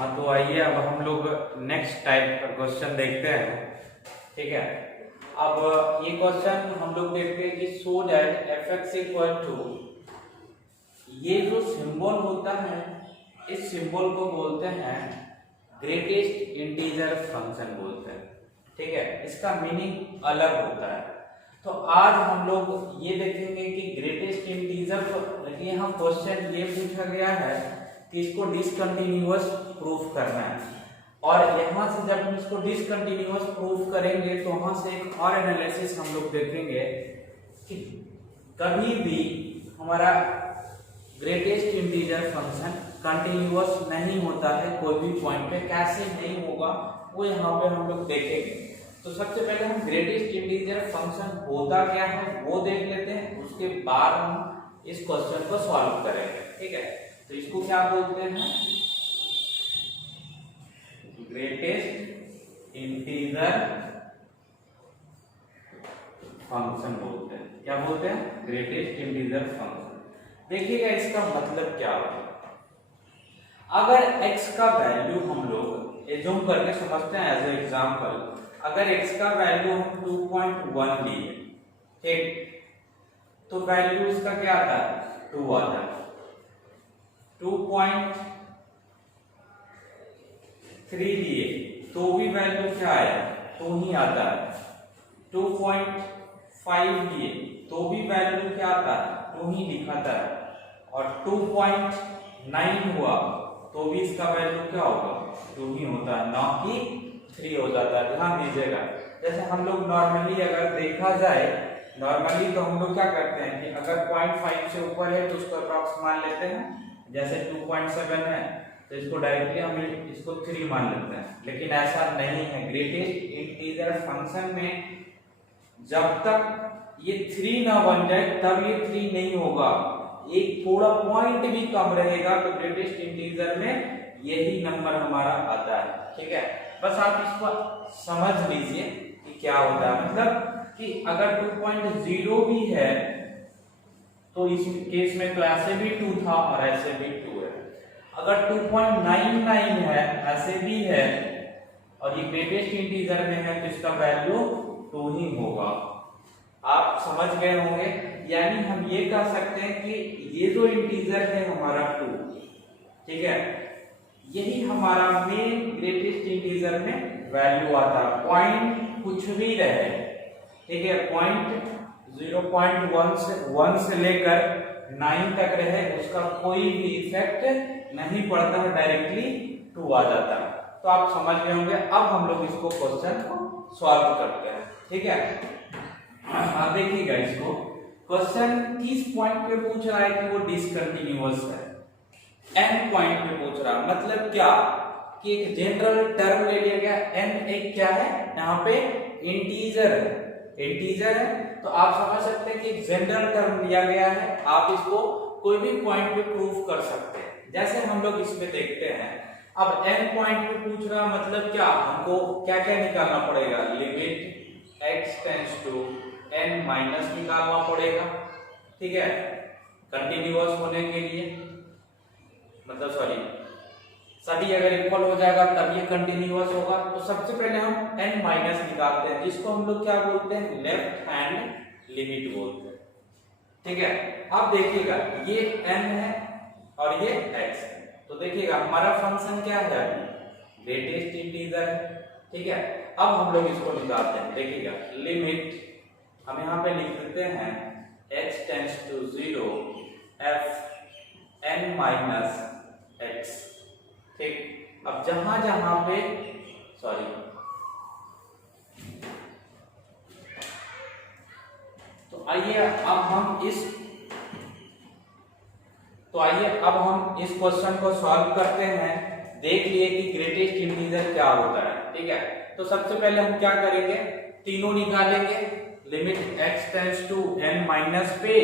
हाँ तो आइए अब हम लोग नेक्स्ट टाइप का क्वेश्चन देखते हैं। ठीक है, अब ये क्वेश्चन हम लोग देखते हैं कि so that f x equal to, ये जो सिंबल होता है इस सिंबल को बोलते हैं ग्रेटेस्ट इंटीजर फंक्शन बोलते हैं। ठीक है, इसका मीनिंग अलग होता है। तो आज हम लोग ये देखेंगे कि ग्रेटेस्ट इंटीजर, लेकिन यहाँ क्वेश्चन ये पूछा गया है कि इसको डिसकंटिन्यूअस प्रूफ करना है, और यहाँ से जब हम इसको डिसकंटिन्यूअस प्रूफ करेंगे तो वहां से एक और एनालिसिस हम लोग देखेंगे कि कभी भी हमारा ग्रेटेस्ट इंटीजर फंक्शन कंटिन्यूअस नहीं होता है कोई भी पॉइंट पे, कैसे नहीं होगा वो यहाँ पे हम लोग देखेंगे। तो सबसे पहले हम ग्रेटेस्ट इंटीजर फंक्शन होता क्या है वो देख लेते हैं, उसके बाद हम इस क्वेश्चन को सॉल्व करेंगे। ठीक है, तो इसको क्या बोलते हैं, ग्रेटेस्ट इंटीजर फंक्शन बोलते हैं। क्या बोलते हैं, ग्रेटेस्ट इंटीजर फंक्शन। देखिएगा इसका मतलब क्या होगा। अगर x का वैल्यू हम लोग एज्यूम करके समझते हैं एज ए एग्जांपल, अगर x का वैल्यू हम 2.1 लिए, ठीक, तो वैल्यू इसका क्या आता है, 2 आता है। 2.3 लिए तो भी वैल्यू क्या आया, 2 ही आता है। 2.5 लिए तो भी वैल्यू क्या आता है, 2 ही दिखाता है। और 2.9 हुआ तो भी इसका वैल्यू क्या होगा, 2 ही होता है, ना कि 3 हो जाता है। ध्यान दीजिएगा, जैसे हम लोग नॉर्मली अगर देखा जाए, नॉर्मली तो हम लोग क्या करते हैं कि अगर 0.5 से ऊपर है तो उसको अप्रॉक्स मान लेते हैं। जैसे 2.7 है तो इसको डायरेक्टली हम इसको 3 मान लेते हैं, लेकिन ऐसा नहीं है। ग्रेटेस्ट इंटीजर फंक्शन में जब तक ये 3 ना बन जाए तब ये 3 नहीं होगा। एक थोड़ा पॉइंट भी कम रहेगा तो ग्रेटेस्ट इंटीजर में यही नंबर हमारा आता है। ठीक है, बस आप इसको समझ लीजिए कि क्या होता है। मतलब कि अगर 2.0 भी है तो इस केस में तो ऐसे भी 2 था और ऐसे भी 2 है। अगर 2.99 है, ऐसे भी है, और ये ग्रेटेस्ट इंटीजर में है तो इसका वैल्यू 2 ही होगा। आप समझ गए होंगे। यानी हम ये कह सकते हैं कि ये जो इंटीजर है हमारा 2, ठीक है, यही हमारा मेन ग्रेटेस्ट इंटीजर में वैल्यू आता है। पॉइंट कुछ भी रहे, ठीक है, पॉइंट 0.1 से लेकर 9 तक रहे, उसका कोई भी इफेक्ट नहीं पड़ता है, डायरेक्टली 2 आ जाता है। तो आप समझ गए होंगे। अब हम लोग इसको क्वेश्चन को सॉल्व करते हैं। ठीक है, आप देखिएगा इसको, क्वेश्चन किस पॉइंट पे पूछ रहा है कि वो डिसकंटिन्यूअस है। एन पॉइंट पे पूछ रहा है। मतलब क्या कि एक जनरल टर्म ले लिया गया। एन एक क्या है, यहाँ पे इंटीजर है, इंटीजर है, तो आप समझ सकते हैं कि एक जनरल टर्म लिया गया है। आप इसको कोई भी पॉइंट पे प्रूफ कर सकते हैं। जैसे हम लोग इसमें देखते हैं, अब एन पॉइंट पे पूछ रहा, मतलब क्या, हमको क्या क्या निकालना पड़ेगा, limit x tends to n minus निकालना पड़ेगा। ठीक है, कंटिन्यूअस होने के लिए, मतलब सॉरी, सभी अगर इक्वल हो जाएगा तब ये कंटिन्यूअस होगा। तो सबसे पहले हम n माइनस निकालते हैं, जिसको हम लोग क्या बोलते हैं, लेफ्ट हैंड लिमिट बोलते हैं। ठीक है, अब देखिएगा ये n है और ये x है, तो देखिएगा हमारा फंक्शन क्या है, ग्रेटेस्ट इंटीजर है। ठीक है, अब हम लोग इसको निकालते हैं। देखिएगा लिमिट हम यहाँ पे लिख देते हैं x tends to 0 f n minus x। ठीक, अब जहां जहां पे सॉरी, तो आइए अब हम इस क्वेश्चन को सॉल्व करते हैं। देख लिए कि ग्रेटेस्ट इंटीजर क्या होता है। ठीक है, तो सबसे पहले हम क्या करेंगे, तीनों निकालेंगे, limit x tends to n minus पे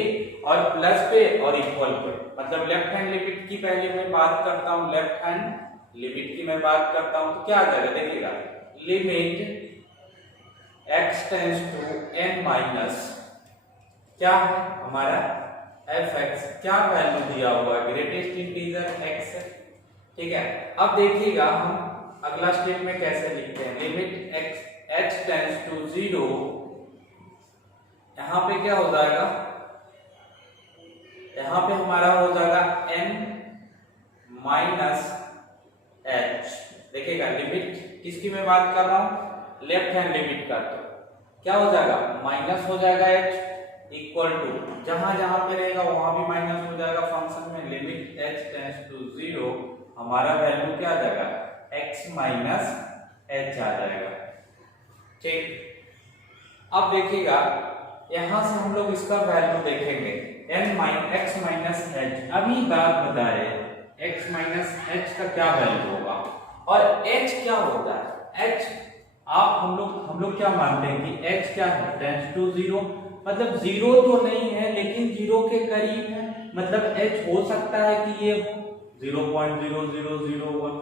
और प्लस पे और इक्वल पे। मतलब लेफ्ट हैंड लिमिट की पहले मैं बात करता हूं, लेफ्ट हैंड लिमिट की मैं बात करता हूं, तो क्या आ जाएगा, देखिएगा limit x tends to n minus क्या है हमारा fx, क्या वैल्यू दिया हुआ है, ग्रेटेस्ट इंटीजर x है। ठीक है। अब देखिएगा हम अगला स्टेप में कैसे लिखते हैं। लिमिट h टेंड्स टू 0, यहाँ पे क्या हो जाएगा, यहाँ पे हमारा हो जाएगा n माइनस h। देखिएगा लिमिट किसकी मैं बात कर रहा हूं, लेफ्ट हैंड लिमिट का, तो क्या हो जाएगा, माइनस हो जाएगा h इक्वल टू, जहां जहां पे रहेगा वहां भी माइनस हो जाएगा फंक्शन में। लिमिट h टेंड्स टू 0, हमारा वैल्यू क्या आ जाएगा, x माइनस h आ जाएगा। ठीक, अब देखिएगा यहां से हम लोग इसका वैल्यू देखेंगे x माइनस h। अभी बात बता रहे x माइनस h का क्या वैल्यू होगा और h क्या होता है। h आप हम लोग क्या मानते हैं कि h क्या है, टेंड्स टू 0, मतलब 0 तो नहीं है लेकिन 0 के करीब है, मतलब h हो सकता है कि ये 0.0001।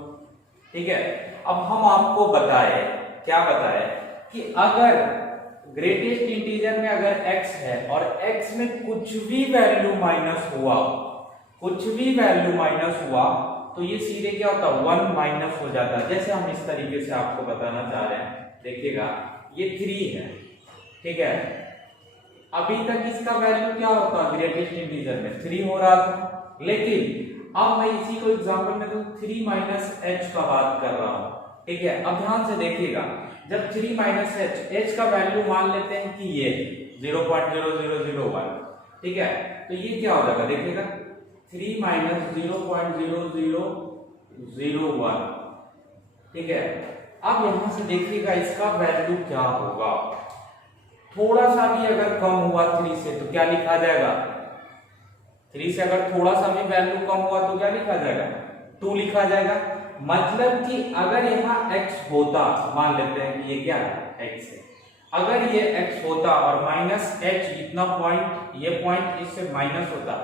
ठीक है। अब हम आपको बताए, क्या बताए कि अगर ग्रेटेस्ट इंटीजर में अगर x है और x में कुछ भी वैल्यू माइनस हुआ, कुछ भी वैल्यू माइनस हुआ, तो ये सीधे क्या होता है, 1 माइनस हो जाता है। जैसे हम इस तरीके से आपको बताना चाह रहे हैं, देखिएगा ये 3 है। ठीक है, अभी तक इसका वैल्यू क्या होता है, ग्रेटेस्ट इंटीजर में 3 हो रहा था, लेकिन अब मैं इसी को एग्जांपल में तो 3 माइनस h का बात कर रहा हूं। ठीक है, अब ध्यान से देखिएगा, जब 3 माइनस h का वैल्यू मान लेते हैं कि ये 0.0001, ठीक है, तो ये क्या हो जाएगा, देखिएगा 3 माइनस 0.0001। ठीक है, अब यहां से देखिएगा इसका वैल्यू क्या होगा, थोड़ा सा भी अगर कम हुआ 3 से तो क्या लिखा जाएगा, 3 से अगर थोड़ा सा भी वैल्यू कम हुआ तो क्या लिखा जाएगा, 2 लिखा जाएगा। मतलब कि अगर यहाँ x होता, मान लेते हैं कि ये क्या है, x है, अगर ये x होता और माइनस h इतना पॉइंट, ये पॉइंट इससे माइनस होता,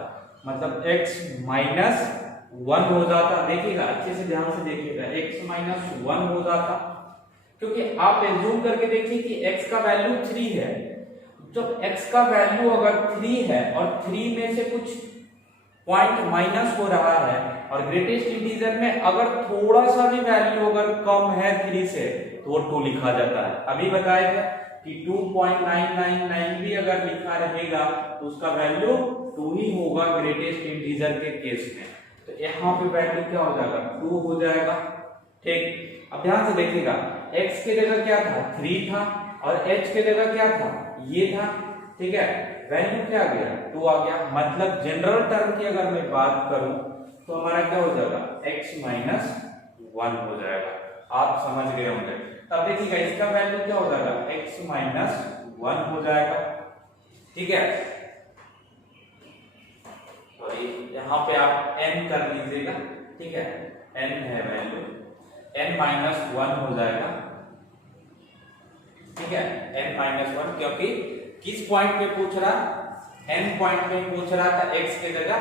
मतलब x माइनस 1 हो जाता। देखिएगा अच्छे से ध्यान से देखिएगा, x माइनस 1 हो जाता, क्योंकि आप एज्यूम करके देखिए कि x का वैल्यू 3 है। जब x का वैल्यू अगर 3 है और 3 में से कुछ पॉइंट माइनस हो रहा है और ग्रेटेस्ट इंटीजर में अगर थोड़ा सा भी वैल्यू अगर कम है 3 से तो वो 2 लिखा जाता है। अभी बताया गया कि 2.999 भी अगर लिखा रहेगा तो उसका वैल्यू 2 ही होगा ग्रेटेस्ट इंटीजर के केस में। तो यहाँ पे वैल्यू क्या हो जाएगा, 2 हो जाएगा। ठीक, अब ध्यान से देखिएगा, x के जगह क्या था, 3 था, और h के जगह क्या था, ये था। ठीक है, वैल्यू क्या आ गया, 2 आ गया। मतलब जनरल टर्म की अगर मैं बात करूं तो हमारा क्या हो जाएगा, x माइनस 1 हो जाएगा। आप समझ गए होंगे। तब देखिएगा इसका वैल्यू क्या हो जाएगा, x माइनस 1 हो जाएगा। ठीक है, सॉरी यहाँ पे आप n कर लीजिएगा। ठीक है, n है वैल्यू, n माइनस 1 हो जाएगा। ठीक है, n माइनस 1, क्योंकि किस पॉइंट पे पूछ रहा, n पॉइंट पे पूछ रहा था, x के जगह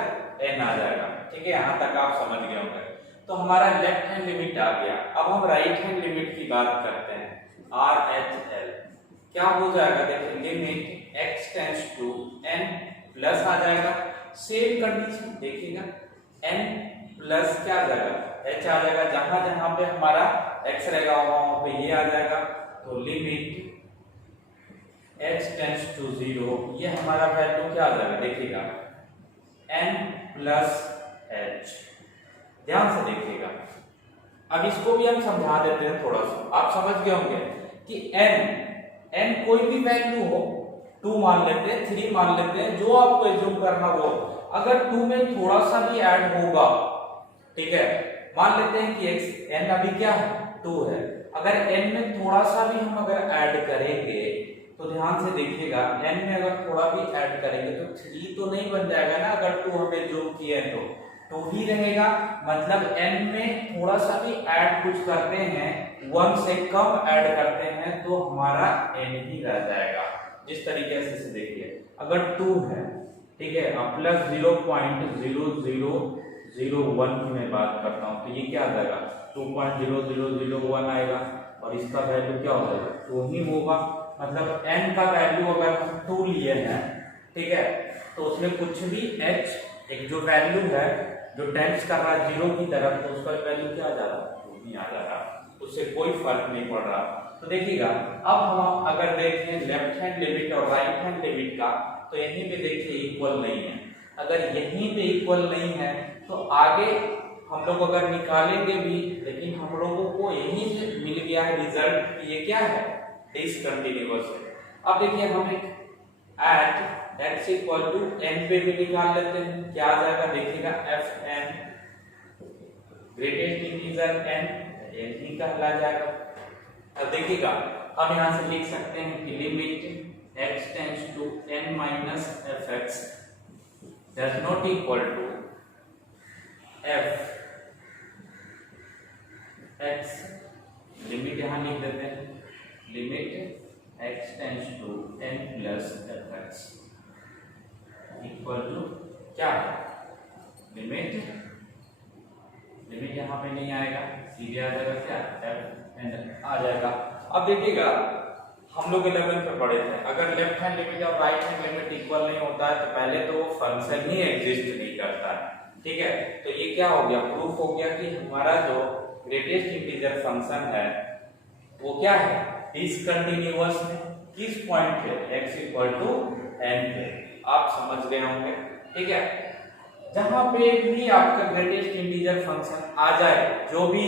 n आ जाएगा। ठीक है, यहां तक आप समझ गए होंगे। तो हमारा लेफ्ट हैंड लिमिट आ गया। अब हम राइट हैंड लिमिट की बात करते हैं, RHL क्या हो जाएगा, देखिए limit x tends to n plus आ जाएगा। सेम कंडीशन देखिएगा, n प्लस क्या आ जाएगा, h आ जाएगा। जहां जहां पे हमारा x रहेगा वहां पे ये आ जाएगा। तो लिमिट h टेंड्स टू 0, ये हमारा वैल्यू क्या आ जाएगा, देखिएगा n प्लस h। ध्यान से देखिएगा, अब इसको भी हम समझा देते हैं थोड़ा सा, आप समझ गए होंगे कि n कोई भी वैल्यू हो, 2 मान लेते हैं, 3 मान लेते हैं, जो आपको एज्यूम करना हो, अगर 2 में थोड़ा सा भी ऐड होगा, ठीक है, मान लेते हैं कि n अभी क्या है, 2 है, अगर n में थोड़ा सा भी हम अगर ऐड करेंगे तो ध्यान से देखिएगा, n में अगर थोड़ा भी ऐड करेंगे तो 3 तो नहीं बन जाएगा ना, अगर 2 हमें जूम किए तो 2 ही रहेगा। मतलब n में थोड़ा सा भी ऐड कुछ करते हैं, 1 से कम ऐड करते हैं तो हमारा n ही रह जाएगा। जिस तरीके से देखिए, अगर 2 है, ठीक है, अब प्लस 0.0001 की मैं बात करता हूँ तो ये क्या आ जाएगा, 2.0001 आएगा और इसका वैल्यू क्या हो जाएगा, 2 ही होगा। मतलब n का वैल्यू अगर हम 2 लिए हैं, ठीक है, तो उसमें कुछ भी h एक जो वैल्यू है जो टेंड्स कर रहा है 0 की तरफ, तो उसका वैल्यू क्या आ जा रहा है, 2 ही आ जा रहा, उससे कोई फर्क नहीं पड़ रहा। तो देखिएगा अब हम अगर देखें लेफ्ट हैंड लिमिट और राइट हैंड लिमिट का, तो यहीं पे देखिए इक्वल नहीं है। अगर यहीं पे इक्वल नहीं है तो आगे हम लोग अगर निकालेंगे भी, लेकिन हम लोगों को यहीं से मिल गया है रिजल्ट, ये क्या है, डिसकंटिन्यूअस है। अब देखिए हम एक at x equal to n पे भी निकाल लेते हैं, क्या आ जाएगा देखिएगा, f n greatest integer n ही कहला जाएगा। अब देखिएगा हम यहां से लिख सकते हैं कि limit x tends to n minus fx does not equal to f x, limit यहां लिख देते हैं, limit x tends to n plus fx equal to क्या है, लिमिट यहाँ पे नहीं आएगा, सीधे आ जाएगा क्या, f एंड आ जाएगा। अब देखिएगा हम लोग 11 पे पढ़े थे, अगर लेफ्ट हैंड लिमिट और राइट हैंड लिमिट इक्वल नहीं होता है तो पहले तो वो फंक्शन ही एग्जिस्ट नहीं करता है, ठीक है। तो ये क्या हो गया, प्रूफ हो गया कि हमारा जो ग्रेटेस्ट इंटीजर फंक्शन है वो क्या है, डिसकंटिन्यूअस है। किस पॉइंट पे, x इक्वल टू n पे, आप समझ गए होंगे, ठीक है। जहां पे भी आपका ग्रेटेस्ट इंटीजर फंक्शन आ जाए, जो भी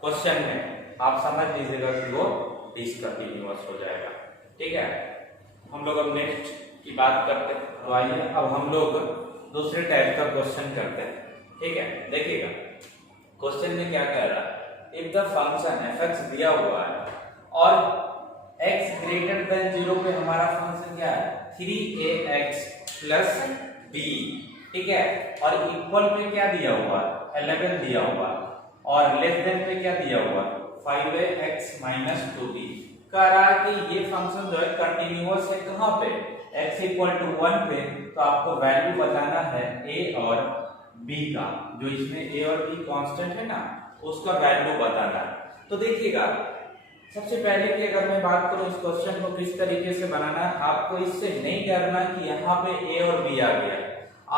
क्वेश्चन में, आप समझ लीजिएगा कि वो डिसकंटिन्यूअस हो जाएगा, ठीक है। हम लोग अब नेक्स्ट की बात करते हैं, तो आइए अब हम लोग दूसरे टाइप का क्वेश्चन करते हैं, ठीक है। देखिएगा क्वेश्चन में क्या कह रहा है, इफ द फंक्शन fx दिया हुआ है और x ग्रेटर देन 0 पे हमारा फंक्शन क्या है, 3ax प्लस b, ठीक है, और इक्वल पे क्या दिया हुआ है, 11 दिया हुआ है, और लेस देन पे क्या दिया हुआ है, 5x माइनस 2b। कह रहा है कि ये फंक्शन जो है कंटिन्यूअस है कहां पे, x इक्वल टू 1 पे, तो आपको वैल्यू बताना है a और b का, जो इसमें a और b कांस्टेंट है ना, उसका वैल्यू बताना है। तो देखिएगा सबसे पहले कि अगर मैं बात करूं इस क्वेश्चन को किस तरीके से बनाना है, आपको इससे नहीं डरना कि यहाँ पे a और b आ गया।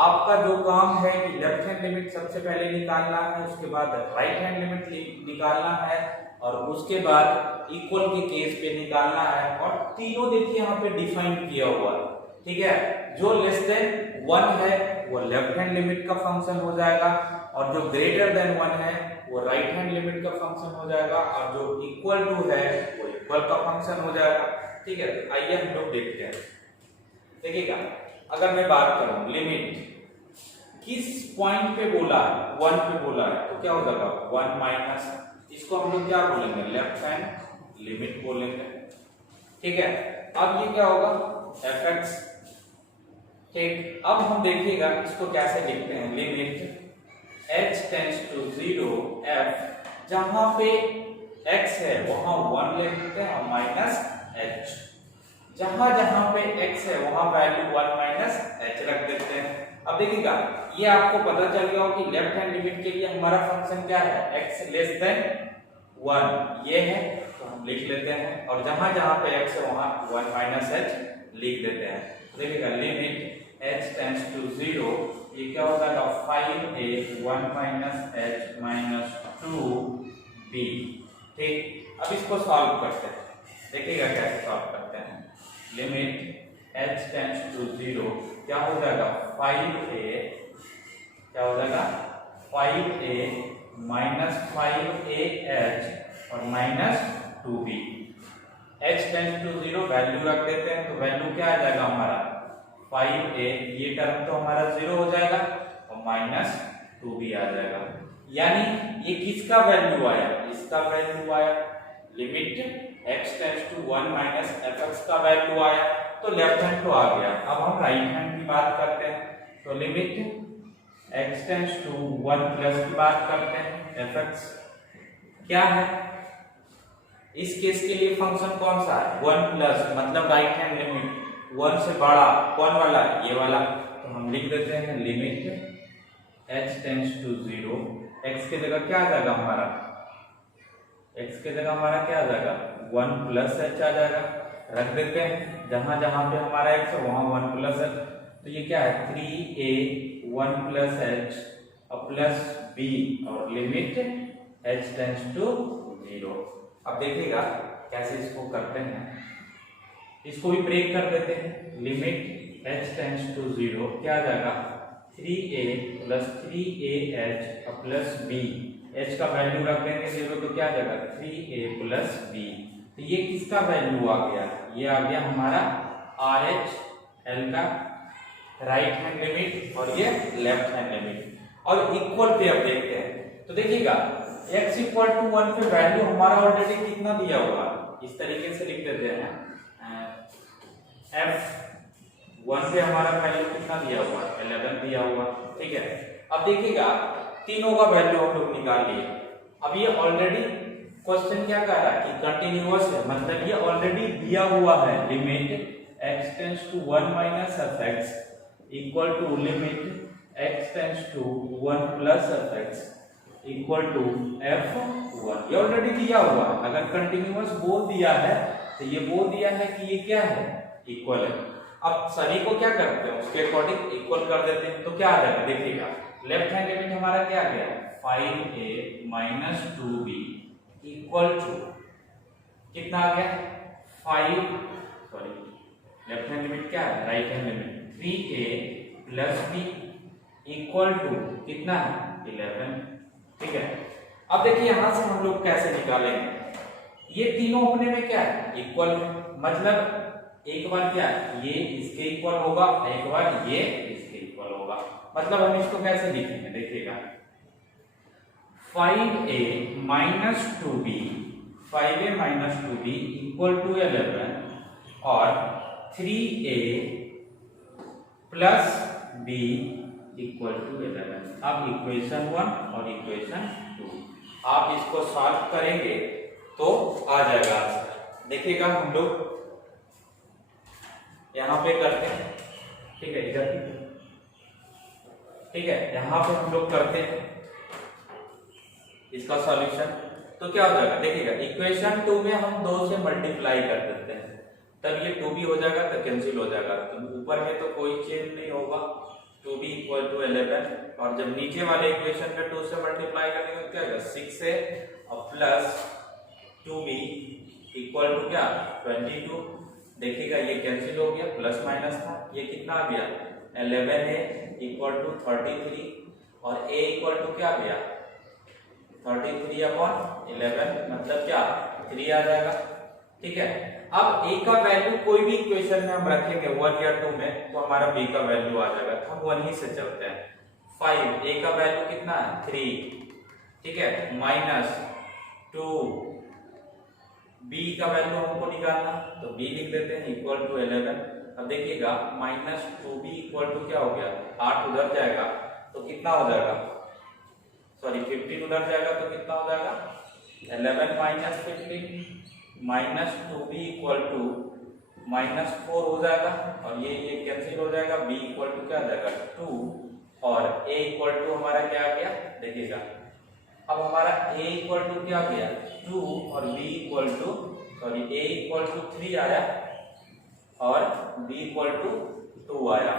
आपका जो काम है कि लेफ्ट हैंड लिमिट सबसे पहले निकालना है, उसके बाद राइट हैंड लिमिट निकालना है, और उसके बाद इक्वल के केस पे निकालना है, और तीनों देखिए यहाँ पे डिफाइन किया हुआ है, ठीक है। जो लेस देन 1 है वो लेफ्ट हैंड लिमिट का फंक्शन हो जाएगा, और जो ग्रेटर देन 1 है वो राइट हैंड लिमिट का फंक्शन हो जाएगा, और जो इक्वल टू है वो इक्वल का फंक्शन हो जाएगा, ठीक है। तो आइए हम लोग देखते हैं। देखिएगा अगर मैं बात करूं लिमिट किस पॉइंट पे बोला है, 1 पे बोला है, तो क्या हो जाएगा 1 माइनस, इसको हम लोग क्या बोलेंगे, लेफ्ट हैंड लिमिट बोलेंगे, ठीक है। अब ये क्या होगा, fx, ठीक। अब हम देखिएगा इसको कैसे लिखते हैं, limit h tends to 0 f, जहां पे x है वहां 1 ले लेते हैं और माइनस h, जहां जहां पे x है वहां वैल्यू 1 माइनस h रख देते हैं। अब देखिएगा ये आपको पता चल गया हो कि लेफ्ट हैंड लिमिट के लिए हमारा फंक्शन क्या है, x लेस देन 1, ये है, तो हम लिख लेते हैं, और जहां जहां पे x है वहां 1 माइनस h लिख देते हैं। देखिएगा लिमिट h टेंड्स टू 0, ये क्या हो जाएगा 5a 1 minus h minus 2b, ठीक। अब इसको सॉल्व करते हैं, देखिएगा कैसे सॉल्व करते हैं। लिमिट h टेंड्स टू 0 क्या हो जाएगा 5a, क्या हो जाएगा 5a माइनस 5ah और minus 2b, h tends to 0 value रख देते हैं, तो वैल्यू क्या आ जाएगा हमारा 5a, ये टर्म तो हमारा 0 हो जाएगा, और माइनस 2b आ जाएगा। यानी ये किसका वैल्यू आया, इसका वैल्यू आया, limit x tends to 1 minus fx का वैल्यू आया, तो लेफ्ट हैंड तो आ गया। अब हम राइट हैंड की बात करते हैं, तो limit x tends to 1 plus की बात करते हैं, fx क्या है, इस केस के लिए फंक्शन कौन सा है 1 प्लस, मतलब राइट हैंड लिमिट 1 से बड़ा कौन वाला, ये वाला, तो हम लिख देते हैं limit h tends to 0, x की जगह क्या आ जाएगा हमारा, x की जगह हमारा क्या आ जाएगा 1 प्लस h आ जाएगा, रख देते हैं, जहां जहां पे हमारा x है वहां 1 प्लस h, तो ये क्या है 3a 1 plus h plus b और लिमिट h टेंड्स टू 0। अब देखिएगा कैसे इसको करते हैं, इसको भी ब्रेक कर देते हैं। लिमिट h टेंड्स टू 0 क्या आ जाएगा 3a plus 3ah plus b, h का वैल्यू रख देंगे 0 तो क्या आ जाएगा 3a प्लस b। तो ये किसका वैल्यू आ गया, ये आ गया हमारा RH L का राइट हैंड लिमिट और ये लेफ्ट हैंड लिमिट। और इक्वल पे अब देखते हैं, तो देखिएगा x इक्वल टू 1 पे वैल्यू हमारा ऑलरेडी कितना दिया हुआ, इस तरीके से लिख देते हैं f1 पे हमारा वैल्यू कितना दिया हुआ 11 दिया हुआ, ठीक है। अब देखिएगा तीनों का वैल्यू हम लोग निकाल लिए। अब ये ऑलरेडी क्वेश्चन क्या कह रहा है कि कंटिन्यूअस है, मतलब ये ऑलरेडी दिया हुआ है limit x tends to 1 minus fx equal to limit x tends to 1 plus fx equal to f1, ये ऑलरेडी दिया हुआ है। अगर कंटिन्यूअस बोल दिया है तो ये बोल दिया है कि ये क्या है इक्वल है। अब सभी को क्या करते हैं उसके अकॉर्डिंग इक्वल कर देते हैं, तो क्या आ जाएगा देखिएगा लेफ्ट हैंड लिमिट हमारा क्या आ गया 5a minus 2b equal to कितना आ गया 5 लेफ्ट हैंड लिमिट क्या है right hand limit 3a plus b equal to कितना है 11, ठीक है। अब देखिए यहां से हम लोग कैसे निकालेंगे, ये तीनों अपने में क्या है इक्वल है, मतलब एक बार क्या है ये इसके इक्वल होगा, एक बार ये इसके इक्वल होगा। मतलब हम इसको कैसे लिखेंगे देखिएगा 5a minus 2b 5a minus 2b equal to 11 और 3a plus b equal to 11। अब इक्वेशन 1 और इक्वेशन 2 आप इसको सॉल्व करेंगे तो आ जाएगा आंसर। देखिएगा हम लोग यहाँ पे करते हैं, ठीक है इधर, ठीक है यहाँ पे हम लोग करते हैं इसका सॉल्यूशन। तो क्या हो जाएगा देखिएगा इक्वेशन 2 में हम 2 से मल्टीप्लाई कर देते हैं, तब ये 2b हो जाएगा तो कैंसिल हो जाएगा, तो ऊपर में तो कोई चेंज नहीं होगा 2b इक्वल टू 11। और जब नीचे वाले इक्वेशन में 2 से मल्टीप्लाई करेंगे तो क्या होगा 6a और प्लस 2b इक्वल टू क्या 22। देखिएगा ये कैंसिल हो गया, प्लस माइनस था, ये कितना आ गया 11a इक्वल टू 33 और a इक्वल टू क्या आ गया 33 अपॉन 11, मतलब क्या 3 आ जाएगा, ठीक है। अब a का वैल्यू कोई भी इक्वेशन में हम रखेंगे 1 या 2 में तो हमारा b का वैल्यू आ जाएगा, तो हम 1 ही से चलते हैं। 5 a का वैल्यू कितना है 3, ठीक है, माइनस 2 b का वैल्यू हमको निकालना तो b लिख देते हैं इक्वल टू 11। अब देखिएगा माइनस 2b इक्वल टू क्या हो गया 8 उधर जाएगा तो कितना हो जाएगा 15 उधर जाएगा तो कितना हो जाएगा 11 minus 15 minus 2b equal to minus 4 हो जाएगा और ये कैंसिल हो जाएगा, b इक्वल टू क्या आ जाएगा 2 और a इक्वल टू हमारा क्या आ गया देखिएगा अब हमारा a इक्वल टू क्या आ गया 2 और b equal to a equal to 3 आया और b इक्वल टू 2 आया।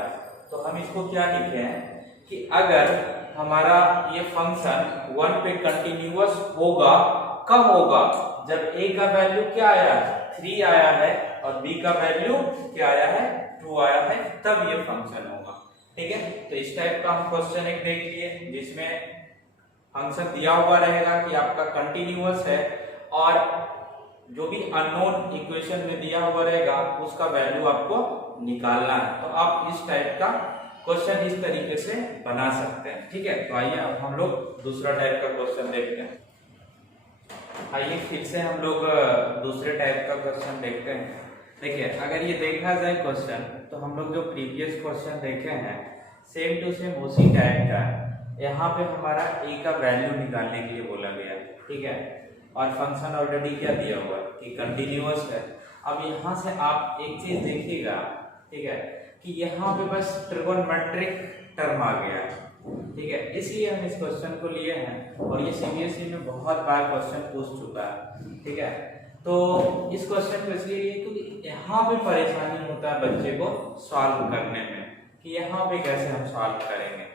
तो हम इसको क्या लिखे हैं कि अगर हमारा ये फंक्शन 1 पे कंटिन्यूअस होगा, कब होगा जब a का वैल्यू क्या आया 3 आया है और b का वैल्यू क्या आया है 2 आया है, तब ये फंक्शन होगा, ठीक है। तो इस टाइप का हम क्वेश्चन एक देख लिए जिसमें फंक्शन दिया हुआ रहेगा कि आपका कंटिन्यूअस है और जो भी अननोन इक्वेशन में दिया हुआ रहेगा उसका वैल्यू आपको निकालना है। तो आप इस टाइप का क्वेश्चन इस तरीके से बना सकते हैं, ठीक है। तो आइए अब हम लोग दूसरा टाइप का क्वेश्चन देखते हैं। आइए फिर से हम लोग दूसरे टाइप का क्वेश्चन देखते हैं। देखिए अगर ये देखा जाए क्वेश्चन तो हम लोग जो प्रीवियस क्वेश्चन देखे हैं सेम टू सेम उसी टाइप का है। यहाँ पे हमारा a का वैल्यू निकालने के लिए बोला गया, ठीक है, और फंक्शन ऑलरेडी क्या दिया हुआ है कि कंटिन्यूअस है। अब यहाँ से आप एक चीज देखिएगा, ठीक है, कि यहाँ पे बस ट्रिगोनोमेट्रिक टर्म आ गया है, ठीक है, इसलिए हम इस क्वेश्चन को लिए हैं और ये सीबीएसई में बहुत बार क्वेश्चन पूछ चुका है, ठीक है। तो इस क्वेश्चन को इसलिए लिए क्योंकि यहाँ पे परेशानी होता है बच्चे को सॉल्व करने में कि यहाँ पे कैसे हम सॉल्व करेंगे।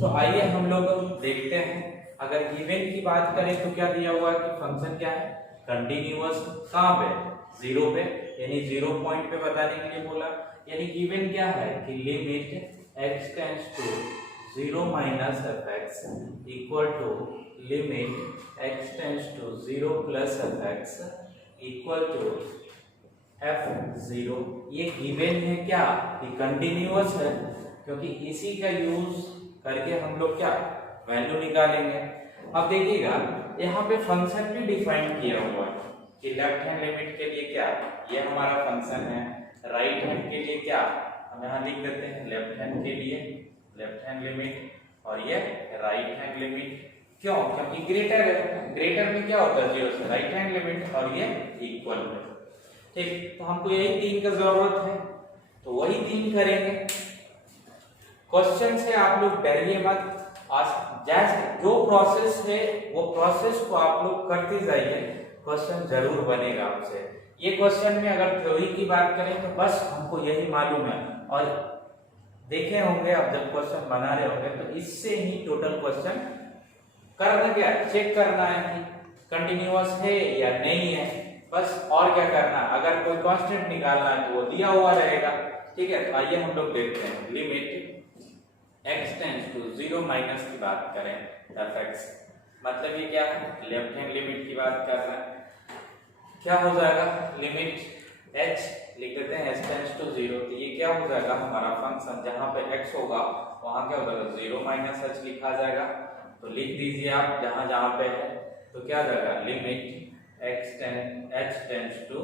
तो आइए हम लोग देखते हैं। अगर गिवन की बात करें तो क्या दिया हुआ है कि फंक्शन क्या है, कंटिन्यूअस। कहाँ पे, जीरो पे, यानी जीरो पॉइंट पे बताने के लिए बोला। यानी गिवन क्या है कि limit x tends to 0 minus f x equal to limit x tends to 0 plus f x equal to f0। ये गिवन है क्या कि कंटिन्यूअस है, क्योंकि इसी का यूज करके हम लोग क्या वैल्यू निकालेंगे। अब देखिएगा यहाँ पे फंक्शन भी डिफाइन किया हुआ है कि लेफ्ट हैंड लिमिट के लिए क्या, ये हमारा फंक्शन है। राइट हैंड के लिए क्या, हम यहाँ लिख देते हैं लेफ्ट हैंड के लिए लेफ्ट हैंड लिमिट, और ये राइट हैंड लिमिट। क्यों, क्योंकि ग्रेटर है, ग्रेटर में क्या होता है जीरो से राइट हैंड लिमिट, और ये इक्वल है। ठीक, तो हमको यही तीन का जरूरत है, तो वही तीन करेंगे। क्वेश्चन से आप लोग डरिए मत, आज जैसे जो प्रोसेस है वो प्रोसेस को आप लोग करते जाइए, क्वेश्चन जरूर बनेगा आपसे। ये क्वेश्चन में अगर थ्योरी की बात करें तो बस हमको यही मालूम है, और देखे होंगे अब जब क्वेश्चन बना रहे होंगे तो इससे ही टोटल क्वेश्चन करना क्या है, चेक करना है कि कंटिन्यूअस है या नहीं है, बस। और क्या करना, अगर कोई कांस्टेंट निकालना है तो वो दिया हुआ रहेगा। ठीक है, तो आइए हम लोग देखते हैं। Limit x tends to 0 minus की बात करें fx, मतलब ये क्या है, लेफ्ट हैंड लिमिट की बात कर रहे हैं। क्या हो जाएगा, लिमिट h लिख देते हैं h टेंड्स टू 0, तो ये क्या हो जाएगा हमारा फंक्शन, जहां पे x होगा वहां क्या हो जाएगा 0 माइनस h लिखा जाएगा। तो लिख दीजिए आप जहां जहां पे है, तो क्या हो जाएगा लिमिट h टेंड्स टू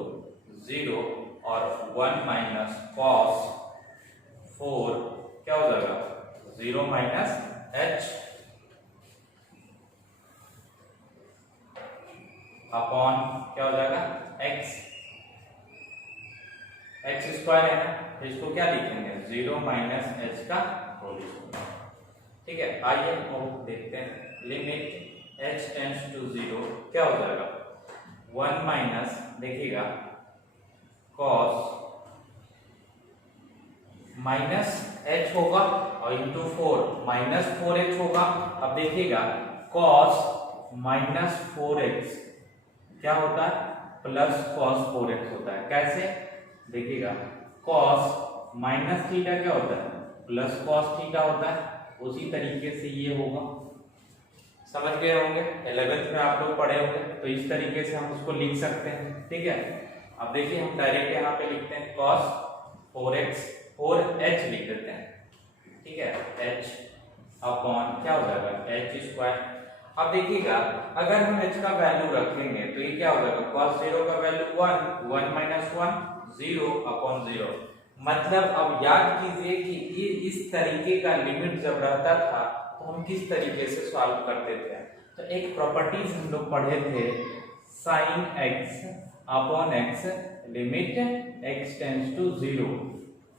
0 और 1 माइनस cos 4 क्या हो जाएगा 0 माइनस h अपॉन क्या हो जाएगा x स्क्वायर है ना, तो इसको क्या लिखेंगे 0 माइनस h का होल स्क्वायर। ठीक है, आइए हम देखते हैं। लिमिट h टेंड्स टू 0 क्या हो जाएगा 1 माइनस, देखिएगा cos माइनस h होगा और इंटू 4 माइनस 4h होगा। अब देखिएगा cos माइनस 4x क्या होता है प्लस cos 4x होता है। कैसे, देखिएगा cos माइनस थीटा क्या होता है प्लस cos थीटा होता है, उसी तरीके से ये होगा। समझ गए होंगे, 11th में आप लोग पढ़े होंगे, तो इस तरीके से हम उसको लिख सकते हैं। ठीक है, अब देखिए हम डायरेक्ट यहाँ पे लिखते हैं cos 4x 4h लिख देते हैं। ठीक है, h अपॉन क्या हो जाएगा h स्क्वायर। अब देखिएगा अगर हम h का वैल्यू रखेंगे तो ये क्या हो जाएगा cos 0 का वैल्यू 1 1 माइनस 1 0 अपॉन 0। मतलब अब याद कीजिए कि ये इस तरीके का लिमिट जब रहता था तो हम किस तरीके से सॉल्व करते थे। तो एक प्रॉपर्टीज हम लोग पढ़े थे, sin x upon x limit x tends to 0,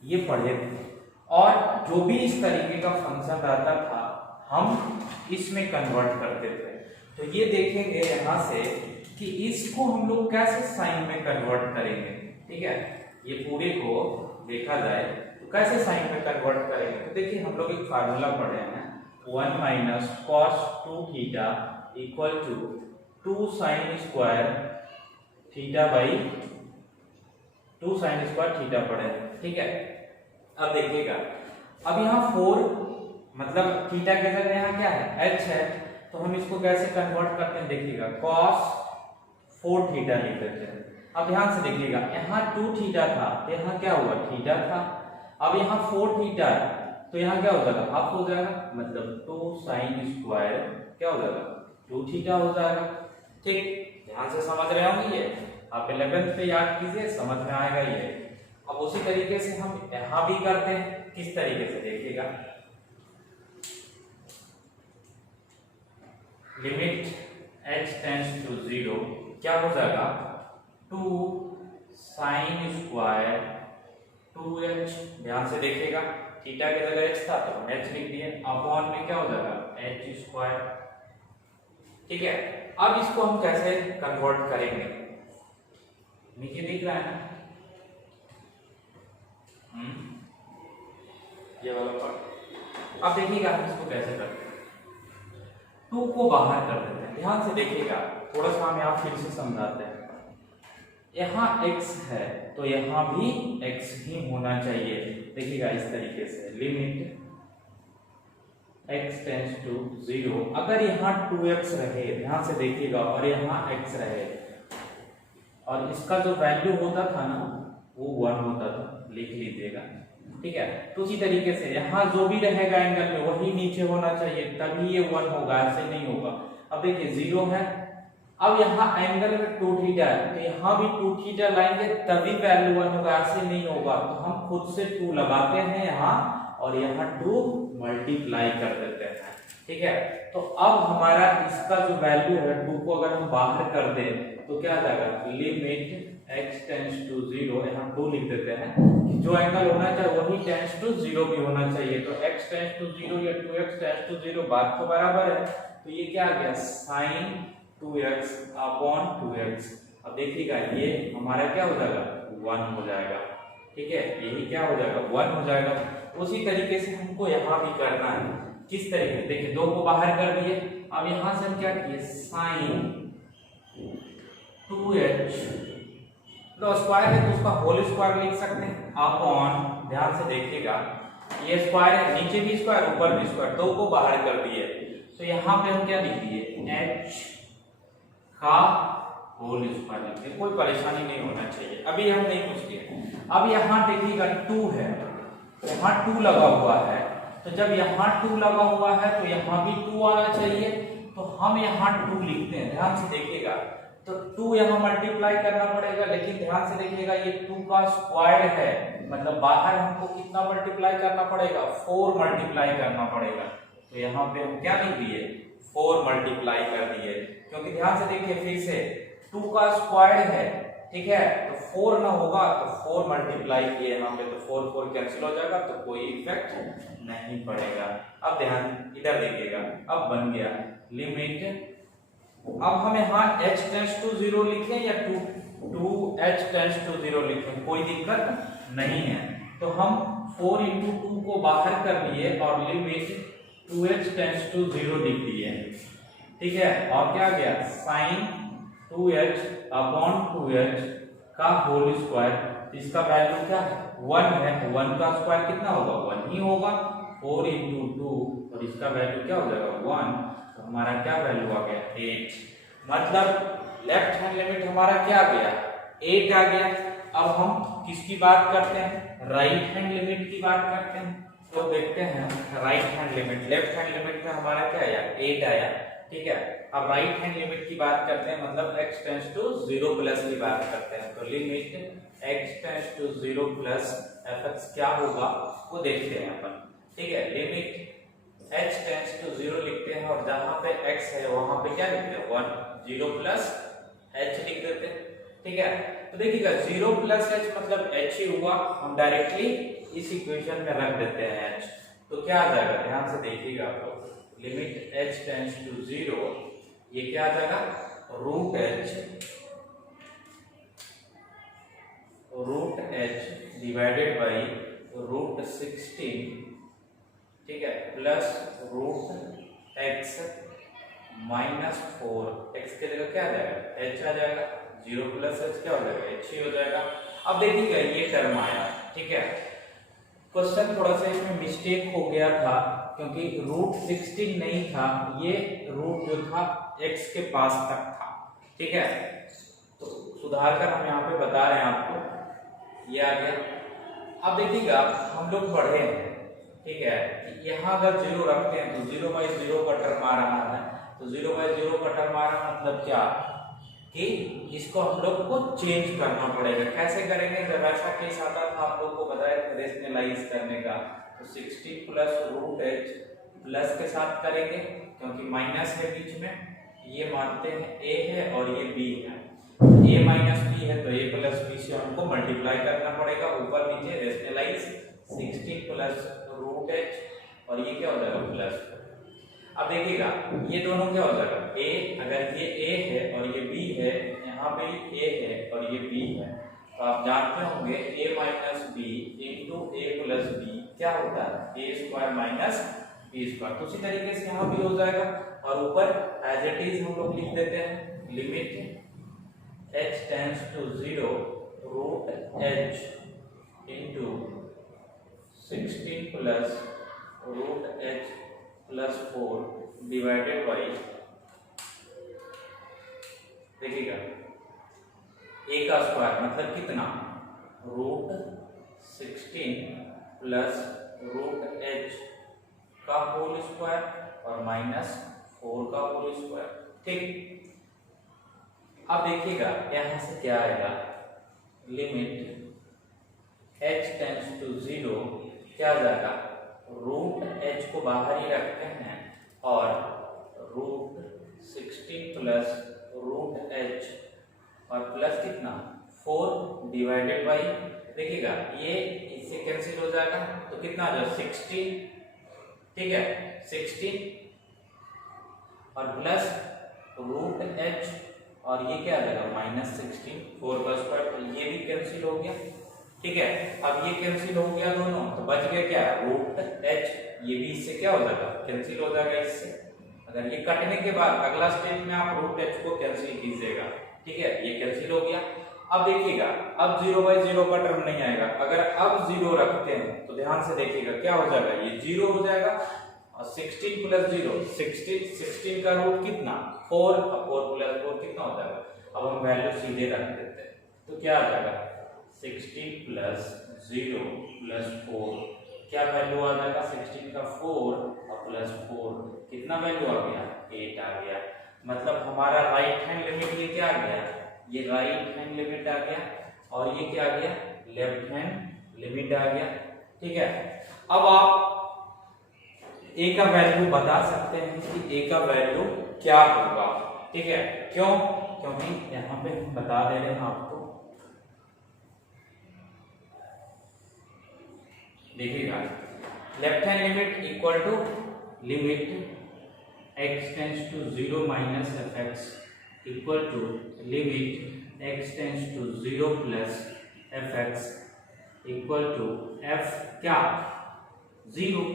ये पढ़े थे। और जो भी इस तरीके का फंक्शन रहता था हम इसमें कन्वर्ट करते थे। तो ये देखेंगे यहाँ से कि इसको हम लोग कैसे साइन में कन्वर्ट करेंगे। ठीक है, ये पूरे को देखा जाए तो कैसे साइन में कन्वर्ट करेंगे। तो देखिए हम लोग एक फार्मूला पढ़े हैं 1 minus cos 2 theta equal to 2 sine square theta by 2 sine square theta पढ़े हैं। ठीक है, अब देखिएगा अब यहाँ 4 मतलब थीटा के जगह यहाँ क्या है h है, तो हम इसको कैसे कन्वर्ट करते हैं। देखिएगा cos 4 थीटा लिख देते हैं। अब ध्यान से देखिएगा यहाँ 2 थीटा था तो यहाँ क्या हुआ थीटा था। अब यहाँ 4 थीटा है तो यहाँ क्या हो जाएगा हाफ हो जाएगा, मतलब 2 साइन स्क्वायर क्या हो जाएगा 2 थीटा हो जाएगा। ठीक, ध्यान से समझ रहे होंगे, ये आप 11th पे याद कीजिए, समझ में आएगा ये। अब उसी तरीके से हम यहाँ भी करते हैं, किस तरीके से देखिएगा लिमिट h टेंड्स टू 0 क्या हो जाएगा 2 साइन स्क्वायर 2h। ध्यान से देखिएगा थीटा की जगह h था तो हम h लिख दिए, अपॉन में क्या हो जाएगा h स्क्वायर। ठीक है, अब इसको हम कैसे कन्वर्ट करेंगे, नीचे दिख रहा है ना ये वाला पार्ट। अब देखिएगा हम इसको कैसे करते हैं, 2 को बाहर कर देते हैं। ध्यान से देखिएगा, थोड़ा सा हम यहाँ फिर से समझाते हैं। यहाँ x है तो यहाँ भी x ही होना चाहिए। देखिएगा इस तरीके से, लिमिट x टेंड्स टू 0, अगर यहाँ 2x रहे, ध्यान से देखिएगा, और यहाँ x रहे, और इसका जो वैल्यू होता था ना वो 1 होता था, लिख लीजिएगा, ठीक है। तो उसी तरीके से यहाँ जो भी रहेगा एंगल में वही नीचे होना चाहिए, तभी ये 1 होगा, ऐसे नहीं होगा। अब देखिए 0 है, अब यहाँ एंगल में 2 थीटा है तो यहाँ भी 2 थीटा लाएंगे तभी वैल्यू 1 होगा, ऐसे नहीं होगा। तो हम खुद से 2 लगाते हैं यहाँ और यहाँ 2 मल्टीप्लाई कर देते हैं, ठीक है। तो अब हमारा इसका जो वैल्यू है 2 को अगर हम बाहर कर दें तो क्या आ जाएगा, लिमिट x टेंड्स टू 0, यहाँ 2 लिख देते हैं, जो एंगल होना चाहिए वही टेंड्स टू 0 भी होना चाहिए। तो x टेंड्स टू 0 या 2x टेंड्स टू 0 बात तो बराबर है, तो ये क्या आ गया, sin 2x अपॉन 2x। अब देखिएगा ये हमारा क्या हो जाएगा, 1 हो जाएगा, ठीक है, यही क्या हो जाएगा, 1 हो जाएगा। उसी तरीके से हमको यहाँ भी करना है। किस तरीके से, देखिए 2 को बाहर कर दिए, अब यहाँ से हम क्या किए, sin 2h, तो स्क्वायर है तो उसका होल स्क्वायर लिख सकते हैं, अपॉन, ध्यान से देखिएगा, ये स्क्वायर है, नीचे भी स्क्वायर ऊपर भी स्क्वायर, 2 को बाहर कर दिए, तो यहाँ पे हम क्या लिख दिए, h का होल स्क्वायर लिखते, कोई परेशानी नहीं होना चाहिए। अभी हम नहीं कुछ किए। अब यहाँ देखिएगा 2 है, यहाँ 2 लगा हुआ है, तो जब यहाँ 2 लगा हुआ है तो यहाँ भी 2 आना चाहिए, तो हम यहाँ 2 लिखते हैं। ध्यान से देखिएगा, तो 2 यहाँ मल्टीप्लाई करना पड़ेगा, लेकिन ध्यान से देखिएगा ये 2 का स्क्वायर है, मतलब बाहर हमको कितना मल्टीप्लाई करना पड़ेगा, 4 मल्टीप्लाई करना पड़ेगा। तो यहाँ पे हम क्या लिख दिए, 4 मल्टीप्लाई कर दिए, क्योंकि ध्यान से देखिए फिर से 2 का स्क्वायर है, ठीक है, तो 4 ना होगा तो 4 मल्टीप्लाई किए यहाँ पे, तो 4 4 कैंसिल हो जाएगा, तो कोई इफेक्ट नहीं पड़ेगा। अब ध्यान इधर देखिएगा, अब बन गया लिमिट, अब हम यहाँ h टेंड्स टू 0 लिखें या 2h टेंड्स टू 0 लिखें, कोई दिक्कत नहीं है। तो हम 4 into 2 को बाहर कर लिए और लिमिट 2h टेंड्स टू 0 लिख दिए, ठीक है। और क्या गया, sin 2h अपॉन 2h का होल स्क्वायर, इसका वैल्यू क्या है, 1 है, 1 का स्क्वायर कितना होगा, 1 ही होगा, 4 into 2, और इसका वैल्यू क्या हो जाएगा, 1, तो हमारा क्या वैल्यू आ गया, 8। मतलब लेफ्ट हैंड लिमिट हमारा क्या आ गया, 8 आ गया। अब हम किसकी बात करते हैं, राइट हैंड लिमिट की बात करते हैं। तो देखते हैं right hand limit, left hand limit में हमारा क्या आया, 8 आया, ठीक है। अब राइट हैंड लिमिट की बात करते हैं, मतलब x टेंड्स टू 0 प्लस की बात करते हैं। तो limit x tends to 0 plus fx क्या होगा वो देखते हैं अपन, ठीक है। लिमिट h टेंड्स टू 0 लिखते हैं, और जहां पे x है वहां पे क्या लिखते हैं, 1, 0 प्लस h लिख देते हैं, ठीक है। तो देखिएगा 0 प्लस h मतलब h ही हुआ, हम डायरेक्टली इस इक्वेशन में रख देते हैं h, तो क्या आ जाएगा, ध्यान से देखिएगा आप लोग, लिमिट h टेंड्स टू 0, ये क्या आ जाएगा, root h divided by root 16, ठीक है, plus root x minus 4, x के जगह क्या आ जाएगा, h आ जाएगा, 0 प्लस h क्या हो जाएगा, h ही हो जाएगा। अब देखिएगा ये टर्म आया, ठीक है। क्वेश्चन थोड़ा सा इसमें मिस्टेक हो गया था, क्योंकि रूट 16 नहीं था, ये रूट जो था x के पास तक था, ठीक है। तो सुधार कर हम यहाँ पे बता रहे हैं आपको, ये आ गया। अब देखिएगा हम लोग पढ़े हैं, ठीक है, यहाँ अगर 0 रखते हैं तो 0/0 का टर्म आ रहा है, तो 0/0 का टर्म आ रहा मतलब क्या, कि इसको हम लोग को चेंज करना पड़ेगा। कैसे करेंगे, जब ऐसा केस आता था आप लोग को बताया था रेशनलाइज करने का, तो 16 प्लस रूट h प्लस के साथ करेंगे, क्योंकि माइनस है बीच में, ये मानते हैं a है और ये b है, a माइनस b है तो a प्लस b से हमको मल्टीप्लाई करना पड़ेगा, ऊपर नीचे रेशनलाइज 16 प्लस रूट h, और ये क्या हो जाएगा, प्लस। अब देखिएगा ये दोनों क्या हो जाएगा, a, अगर ये a है और ये b है, यहाँ पे a है और ये b है, तो आप जानते होंगे a minus b into a plus b क्या होता है, a square minus b square. तो उसी तरीके से यहाँ भी हो जाएगा और ऊपर एज इट इज हम लोग लिख देते हैं limit h tends to 0 root h into 16 plus root h plus 4 divided by, देखिएगा a का स्क्वायर मतलब कितना, रूट 16 प्लस रूट h का होल स्क्वायर और माइनस 4 का होल स्क्वायर। ठीक, अब देखिएगा यहां से क्या आएगा, लिमिट h टेंड्स टू 0 क्या आ जाएगा, रूट h को बाहर ही रखते हैं और रूट 16 प्लस रूट h और प्लस कितना 4 डिवाइडेड बाई, देखिएगा ये इससे कैंसिल हो जाएगा तो कितना आ जाएगा 16, ठीक है 16 और प्लस रूट h और ये क्या आ जाएगा माइनस 16, 4 का स्क्वायर, तो ये भी कैंसिल हो गया। ठीक है, अब ये कैंसिल हो गया दोनों, तो बच गया क्या रूट h, ये भी इससे क्या हो जाएगा कैंसिल हो जाएगा इससे। अगर ये कटने के बाद अगला स्टेप में आप रूट h को कैंसिल कीजिएगा, ठीक है ये कैंसिल हो गया। अब देखिएगा अब 0/0 का टर्म नहीं आएगा, अगर अब 0 रखते हैं तो ध्यान से देखिएगा क्या हो जाएगा, ये 0 हो जाएगा और 16 प्लस 0 16 का रूट कितना 4 और 4 प्लस 4 कितना हो जाएगा। अब हम वैल्यू सीधे रख देते हैं तो क्या आ जाएगा 16 प्लस 0 प्लस 4, क्या वैल्यू आ जाएगा 16 का 4 और प्लस 4 कितना वैल्यू आ गया 8 आ गया। मतलब हमारा राइट हैंड लिमिट ये क्या आ गया, ये राइट हैंड लिमिट आ गया और ये क्या आ गया लेफ्ट हैंड लिमिट आ गया। ठीक है, अब आप a का वैल्यू बता सकते हैं कि a का वैल्यू क्या होगा। ठीक है, क्यों, क्योंकि यहाँ पे हम बता दे रहे हैं आपको, देखिएगा left hand limit equal to limit x tends to 0 minus fx equal to limit x tends to 0 plus fx equal to f क्या 0,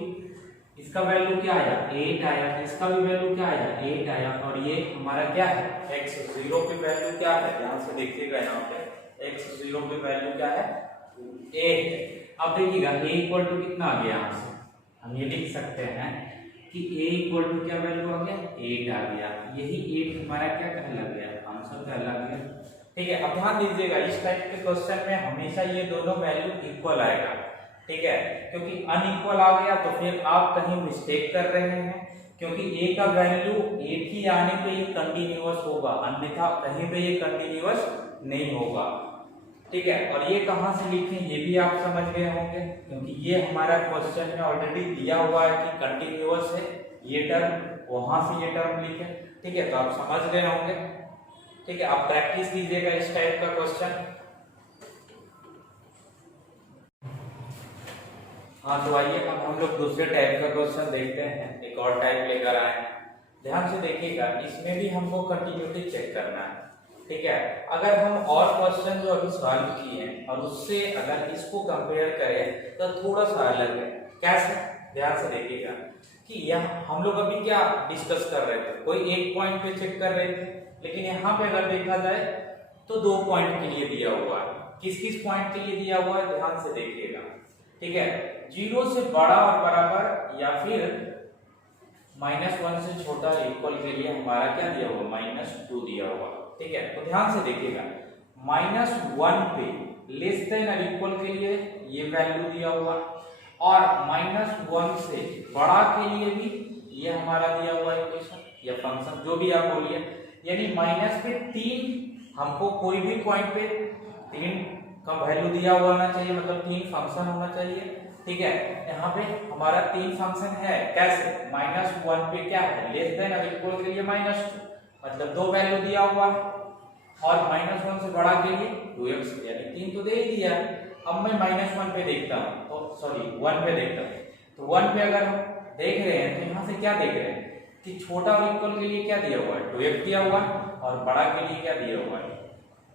इसका वैल्यू क्या आया 8 आया, इसका भी वैल्यू क्या आया 8 आया और ये हमारा क्या है x 0 पे वैल्यू क्या है, ध्यान से देखिएगा यहाँ पे x 0 पे वैल्यू क्या है 8। अब देखिएगा a इक्वल टू कितना आ गया, यहाँ से हम ये लिख सकते हैं कि a इक्वल टू क्या वैल्यू आ गया 8 आ गया, यही 8 हमारा क्या कहला गया आंसर कहला गया। ठीक है, अब ध्यान दीजिएगा इस टाइप के क्वेश्चन में हमेशा ये दोनों वैल्यू इक्वल आएगा। ठीक है, क्योंकि अनइक्वल आ गया तो फिर आप कहीं मिस्टेक कर रहे हैं, क्योंकि a का वैल्यू 8 ही आने पे ये कंटिन्यूअस होगा, अन्यथा कहीं पे ये कंटिन्यूअस नहीं होगा। ठीक है, और ये कहाँ से लिखे ये भी आप समझ गए होंगे, क्योंकि ये हमारा क्वेश्चन में ऑलरेडी दिया हुआ है कि कंटिन्यूअस है ये टर्म, वहां से ये टर्म लिखे। ठीक है, तो आप समझ गए होंगे। ठीक है, आप प्रैक्टिस कीजिएगा इस टाइप का क्वेश्चन। हाँ, तो आइए अब हम लोग दूसरे टाइप का क्वेश्चन देखते हैं, एक और टाइप लेकर आए हैं। ध्यान से देखिएगा, इसमें भी हमको कंटिन्यूटी चेक करना है। ठीक है, अगर हम और क्वेश्चन जो अभी सॉल्व किए हैं और उससे अगर इसको कंपेयर करें तो थोड़ा सा अलग है। कैसे, ध्यान से देखिएगा कि यहाँ हम लोग अभी क्या डिस्कस कर रहे थे, कोई एक पॉइंट पे चेक कर रहे थे, लेकिन यहाँ पे अगर देखा जाए तो 2 पॉइंट के लिए दिया हुआ है। किस किस पॉइंट के लिए दिया हुआ है ध्यान से देखिएगा। ठीक है, 0 से बड़ा और बराबर या फिर -1 से छोटा इक्वल के लिए हमारा क्या दिया हुआ -2 दिया हुआ। ठीक है, तो ध्यान से देखिएगा -1 पे लेस देन और इक्वल के लिए ये वैल्यू दिया हुआ और -1 से बड़ा के लिए भी ये हमारा दिया हुआ इक्वेशन या फंक्शन जो भी आप बोलिए, यानी माइनस पे 3 हमको कोई भी पॉइंट पे 3 का वैल्यू दिया हुआ होना चाहिए, मतलब 3 फंक्शन होना चाहिए। ठीक है, यहाँ पे हमारा 3 फंक्शन है। कैसे, -1 पे क्या है लेस देन और इक्वल के लिए -2, मतलब 2 वैल्यू दिया हुआ है और -1 से बड़ा के लिए 2x, यानी 3 तो दे ही दिया। अब मैं -1 पे देखता हूँ, तो सॉरी 1 पे देखता हूँ, तो 1 पे अगर हम देख रहे हैं तो यहाँ से क्या देख रहे हैं कि छोटा और इक्वल के लिए क्या दिया हुआ है 2x दिया हुआ है और बड़ा के लिए क्या दिया हुआ है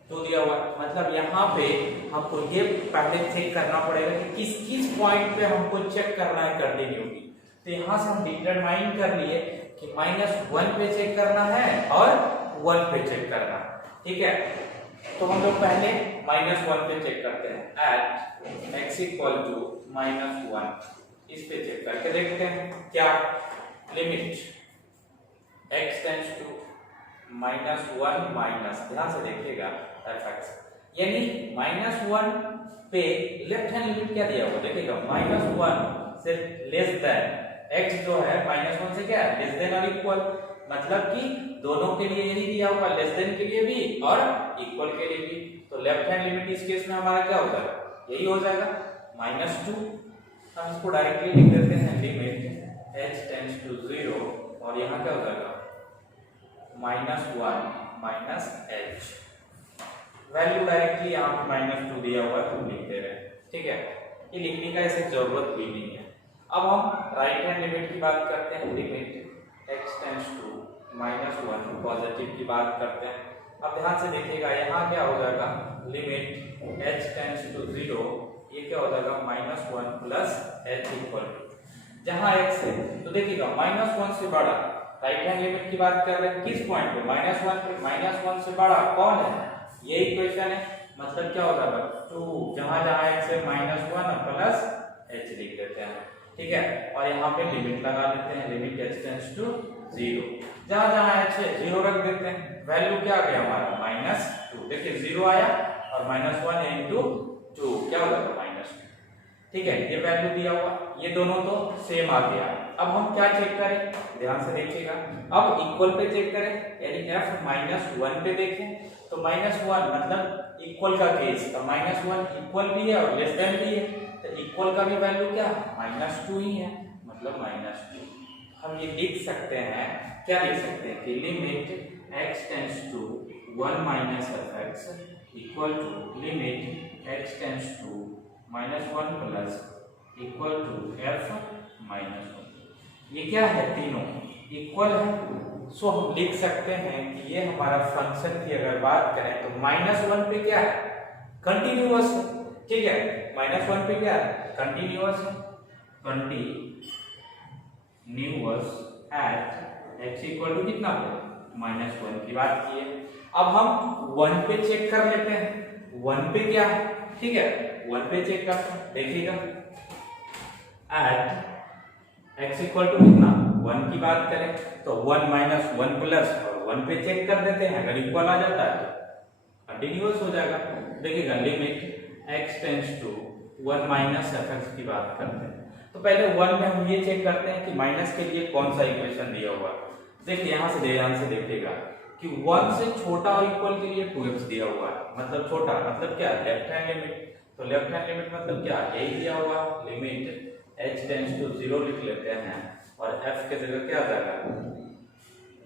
2 दिया हुआ है। मतलब यहाँ पे हमको ये पहले चेक करना पड़ेगा कि किस किस पॉइंट पे हमको चेक करना है कंटिन्यूटी। तो यहाँ से हम डिटरमाइन कर लिए कि -1 पे चेक करना है और 1 पे चेक करना, ठीक है। तो हम लोग पहले -1 पे चेक करते हैं, एट x इक्वल टू -1, इस पे चेक करके देखते हैं क्या, limit x tends to -1 minus, ध्यान से देखिएगा fx, यानी -1 पे लेफ्ट हैंड लिमिट क्या दिया हुआ देखिएगा, -1 से लेस देन x जो है -1 से क्या है, लेस देन और इक्वल, मतलब कि दोनों के लिए यही दिया हुआ, लेस देन के लिए भी और इक्वल के लिए भी। तो लेफ्ट हैंड लिमिट इस केस में हमारा क्या हो जाएगा, यही हो जाएगा -2। हम इसको डायरेक्टली लिख देते हैं, लिमिट h टेंड्स टू 0 और यहाँ क्या हो जाएगा -1 माइनस h, वैल्यू डायरेक्टली यहाँ पे -2 दिया हुआ है तो लिख दे रहे हैं, ठीक है। ये लिखने का ऐसे जरूरत भी नहीं है। अब हम राइट हैंड लिमिट की बात करते हैं, limit x tends to -1 positive की बात करते हैं। अब ध्यान से देखिएगा यहाँ क्या हो जाएगा, लिमिट h टेंड्स टू 0, ये क्या हो जाएगा -1 प्लस h इक्वल टू, जहाँ x है तो देखिएगा -1 से बड़ा, राइट हैंड लिमिट की बात कर रहे हैं किस पॉइंट पे, -1 पे, -1 से बड़ा कौन है, ये इक्वेशन है, मतलब क्या हो जाएगा 2, जहाँ जहाँ x है -1 प्लस h लिख देते हैं, ठीक है। और यहाँ पे लिमिट लगा देते हैं, लिमिट h टेंड्स टू 0, जहाँ जहाँ h है 0 रख देते हैं, वैल्यू क्या आ गया हमारा -2, देखिए 0 आया और -1 इंटू 2 क्या हो जाएगा -2, ठीक है। ये वैल्यू दिया हुआ, ये दोनों तो सेम आ गया। अब हम क्या चेक करें, ध्यान से देखिएगा, अब इक्वल पे चेक करें, यानी f -1 पे देखें तो -1 मतलब इक्वल का केस, तो -1 इक्वल भी है और लेस देन भी है, तो इक्वल का भी वैल्यू क्या -2 ही है, मतलब -2। हम ये लिख सकते हैं, क्या लिख सकते हैं कि limit x tends to 1 minus fx equal to limit x tends to -1 plus equal to f -1। ये क्या है, तीनों इक्वल है, सो हम लिख सकते हैं कि ये हमारा फंक्शन की अगर बात करें तो -1 पे क्या है, कंटिन्यूअस है, ठीक है। -1 पे क्या है, कंटिन्यूअस है, continuous at x equal to कितना पे -1 की बात की है। अब हम 1 पे चेक कर लेते हैं, 1 पे क्या है, ठीक है, 1 पे चेक करते हैं, देखिएगा एट x इक्वल टू कितना 1 की बात करें तो 1 माइनस 1 प्लस और 1 पे चेक कर देते हैं, अगर इक्वल आ जाता है तो कंटिन्यूअस हो जाएगा। देखिएगा limit x tends to 1 minus fx की बात करते हैं, तो पहले 1 में हम ये चेक करते हैं कि माइनस के लिए कौन सा इक्वेशन दिया हुआ है। देखिए यहाँ से ध्यान से देखिएगा कि 1 से छोटा और इक्वल के लिए 2x दिया हुआ है, मतलब छोटा मतलब क्या, लेफ्ट हैंड लिमिट, तो लेफ्ट हैंड लिमिट मतलब क्या, यही दिया हुआ, लिमिट h टेंड्स टू 0 लिख लेते हैं और f के जगह क्या आ जाएगा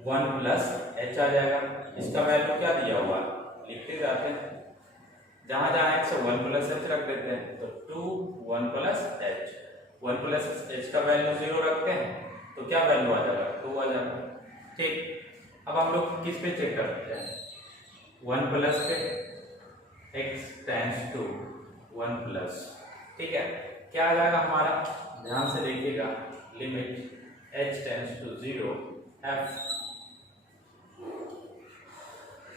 1 प्लस h आ जाएगा, इसका वैल्यू क्या दिया हुआ लिखते जाते हैं, जहां जहां x 1 प्लस h रख देते हैं तो 2 1 प्लस h, 1 प्लस h का वैल्यू 0 रखते हैं तो क्या वैल्यू आ जाएगा 2 आ जाएगा, ठीक। अब हम लोग किस पे चेक करते हैं, 1 प्लस पे, x टेंड्स टू 1 प्लस, ठीक है, क्या आ जाएगा हमारा, ध्यान से देखिएगा limit h tends to 0 f,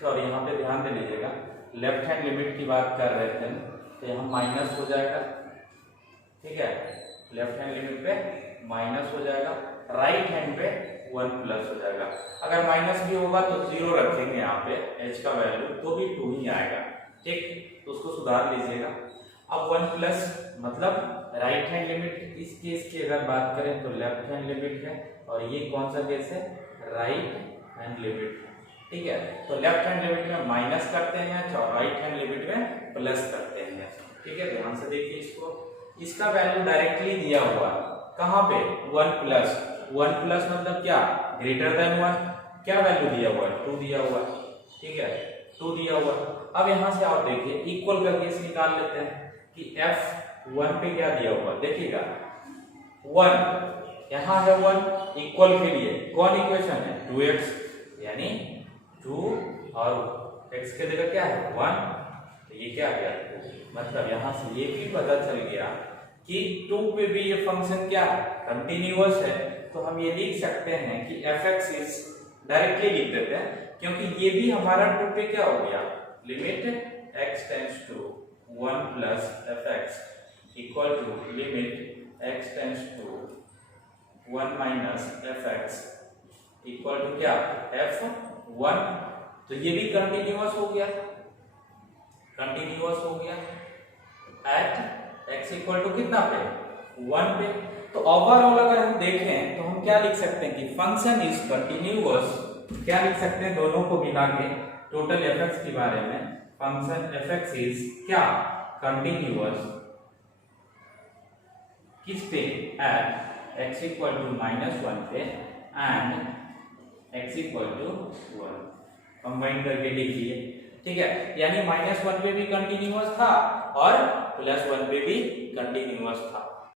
sorry यहाँ पे ध्यान दे लीजिएगा, लेफ्ट हैंड लिमिट की बात कर रहे थे तो यहाँ माइनस हो जाएगा, ठीक है, लेफ्ट हैंड लिमिट पे माइनस हो जाएगा, राइट हैंड पे 1 प्लस हो जाएगा। अगर माइनस भी होगा तो 0 रखेंगे यहाँ पे h का वैल्यू तो भी 2 ही आएगा, ठीक, तो उसको सुधार लीजिएगा। अब 1 प्लस मतलब राइट हैंड लिमिट, इस केस की अगर बात करें तो लेफ्ट हैंड लिमिट है और ये कौन सा केस है, राइट हैंड लिमिट, ठीक है। तो लेफ्ट हैंड लिमिट में माइनस करते हैं और राइट हैंड लिमिट में प्लस करते हैं, ठीक है। ध्यान से देखिए इसको, इसका वैल्यू डायरेक्टली दिया हुआ है कहाँ पे, 1 प्लस, 1 प्लस मतलब क्या, ग्रेटर देन 1, क्या वैल्यू दिया हुआ है 2 दिया हुआ है, ठीक है, 2 दिया हुआ। अब यहाँ से आप देखिए इक्वल का केस निकाल लेते हैं कि f 1 पे क्या दिया हुआ, देखिएगा 1 यहाँ है, 1 इक्वल के लिए कौन इक्वेशन है 2x, यानी 2 और x के जगह क्या है 1, तो ये क्या गया, मतलब यहाँ से ये भी पता चल गया कि 2 पे भी ये फंक्शन क्या है, कंटिन्यूअस है, तो हम ये लिख सकते हैं कि fx इज, डायरेक्टली लिख देते हैं क्योंकि ये भी हमारा 2 पे क्या हो गया, limit x tends to 1 plus fx equal to limit x tends to 1 minus fx equal to क्या, f1। तो ये भी कंटिन्यूअस हो गया, कंटिन्यूअस हो गया एट x इक्वल टू कितना पे, 1 पे। तो ओवरऑल अगर हम देखें तो हम क्या लिख सकते हैं कि फंक्शन इज कंटिन्यूअस, क्या लिख सकते हैं दोनों को मिला के टोटल fx के बारे में, फंक्शन fx इज क्या, कंटिन्यूअस किस पे, एट x इक्वल टू -1 पे and x equal to 1। Combine करके लिखिए, ठीक है, यानी -1 पे भी कंटिन्यूअस था और +1 पे भी कंटिन्यूअस था।